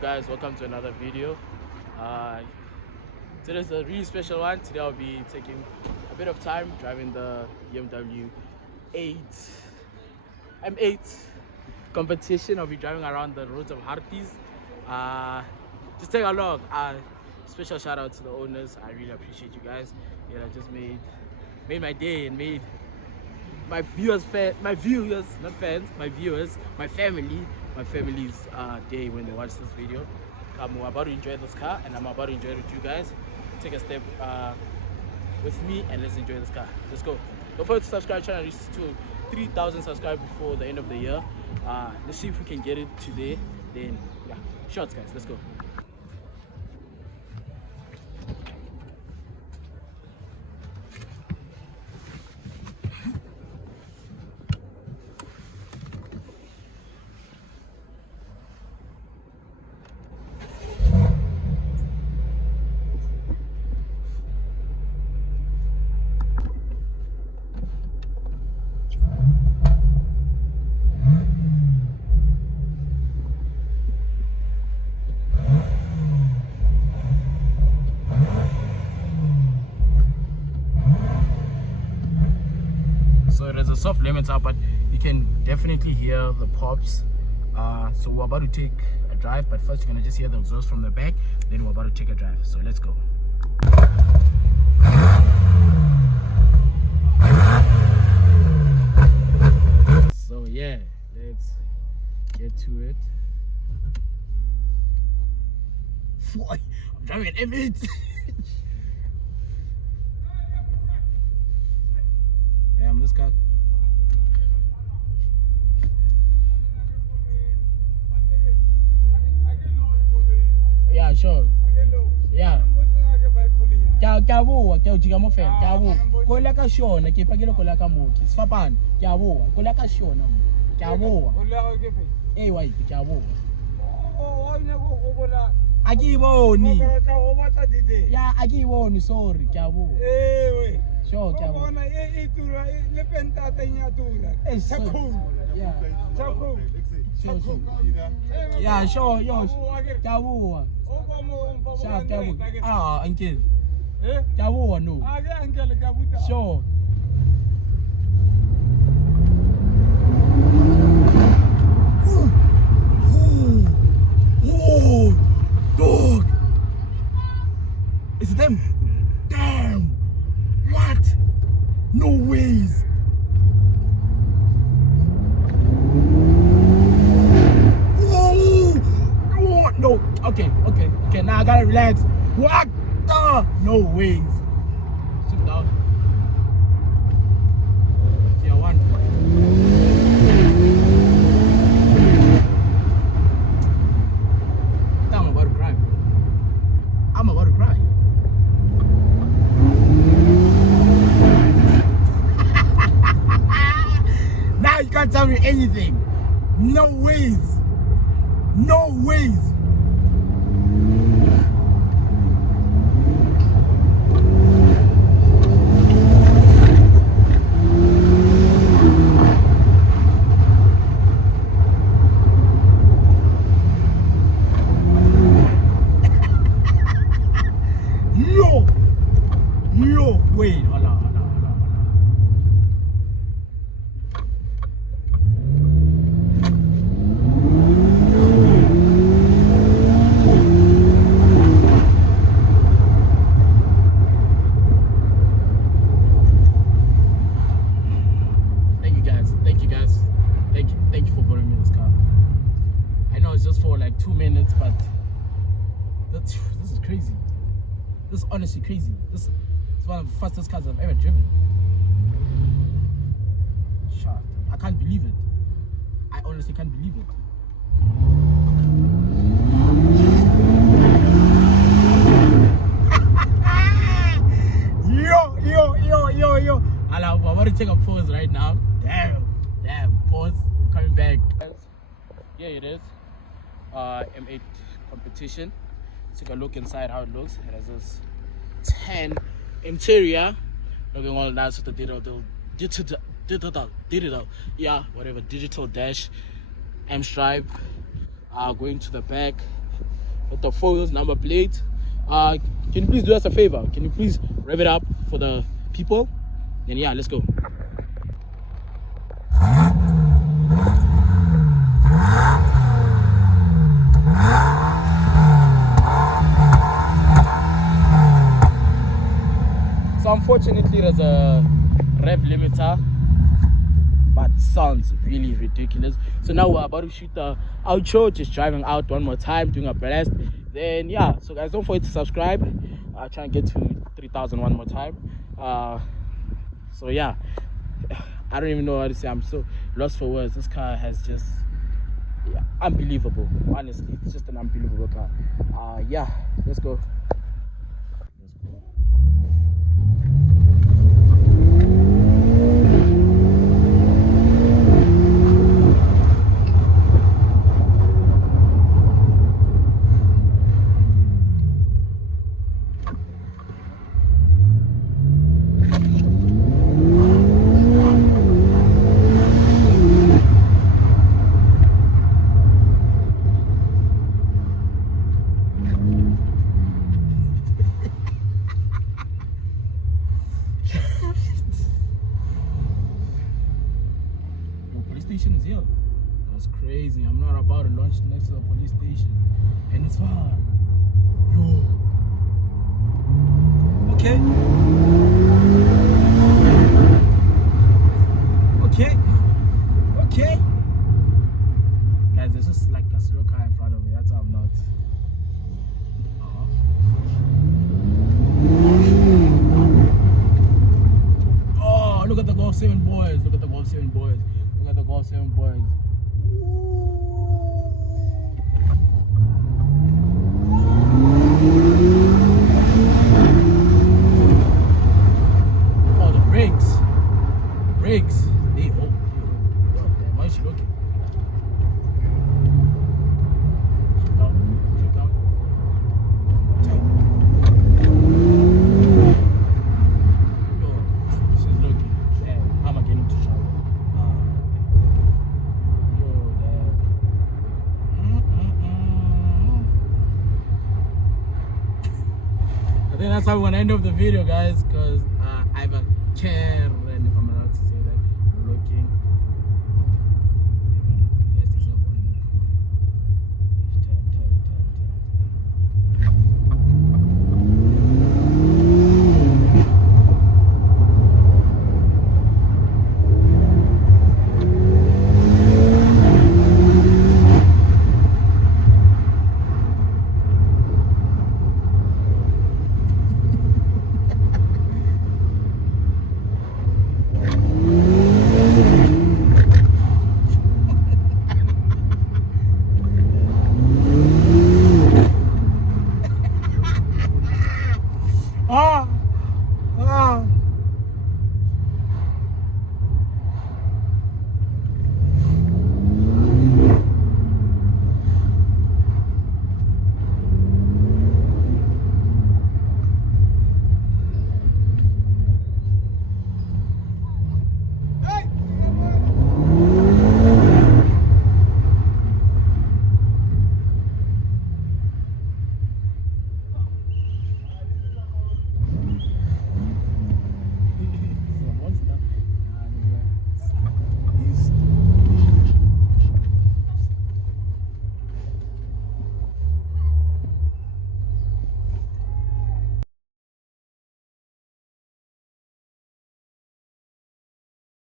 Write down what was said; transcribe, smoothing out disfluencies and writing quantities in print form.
up, guys? Welcome to another video. Today's a really special one. Today I'll be taking a bit of time driving the BMW M8 competition. I'll be driving around the roads of Harties. Just take a look. Special shout out to the owners. I really appreciate you guys. Yeah, I just made my day and made my viewers, my family's day when they watch this video. I'm about to enjoy this car and I'm about to enjoy it with you guys. Take a step with me and let's enjoy this car. Let's go. Don't forget to subscribe, trying to reach to 3,000 subscribers before the end of the year. Let's see if we can get it today. Then yeah, shots guys, let's go. So there's a soft limiter, but you can definitely hear the pops. So we're about to take a drive, but first you're gonna just hear the exhaust from the back, then we're about to take a drive. So let's go. So yeah, let's get to it. Boy, I'm driving an M8. Damn, this car. Yeah, sure. Yeah. Kya boa, kya ujiga mo fan, kya boa. Kola ka shona, ke pagelo kola ka mo. Ki sfapana, kya boa. Kola ka shona. Kya boa. Eh why, kya boa. Oh, ine go bola. Akiboni. Yeah, akiboni, sorry, kya boa. Eh we. Sure, kya boa. Bona e tura le pentata nya tura. Eh, cool. Yeah. Cool. Yeah, sure, yo. Kya boa. Sure, kya boa. Ah, uncle. Eh? Kya boa no. Ah, uncle kya boa. Sure. Oh, dog! Is it them? Damn! What? No ways! Oh! No! Okay. Now I gotta relax. What? No ways! Sit down. Yeah, one. I'm about to cry. Now you can't tell me anything. No ways. No ways. Yo, wait, hold on. Thank you for borrowing me this car. I know it's just for like 2 minutes, but this is crazy. This is honestly crazy. This is one of the fastest cars I've ever driven. Shut. I can't believe it. I honestly can't believe it. Yo. I'm about to take a pause right now. Damn. Pause. We're coming back. Yeah, it is. M8 competition. Take a look inside how it looks. It has this 10 interior, looking all nice with the digital, yeah, whatever, digital dash, M stripe. Going to the back, with the photos, number plate. Can you please do us a favor? Can you please rev it up for the people? Then yeah, let's go. So unfortunately there's a rev limiter, but sounds really ridiculous. So now we're about to shoot the outro, just driving out one more time, doing a blast. Then yeah, so guys, don't forget to subscribe. Try and get to 3,000 one more time. So yeah, I don't even know what to say. I'm so lost for words. This car has just, yeah, unbelievable. Honestly, it's just an unbelievable car. Yeah, let's go. Station is here. That's crazy. I'm not about to launch next to the police station, and it's far. Yo. Okay. Okay. Okay. Guys, there's just like a slow car in front of me. That's how I'm not. Oh, look at the Golf 7 boys. Look at the Golf 7 boys. Look at the Golf 7 boys. Oh, the brakes. Brakes. They oh, damn, why is she looking? Shift down. Shift down. Yo, she's looking. Damn, I'm gonna get him to shower. I think that's how we're gonna end up the video, guys, because I have a care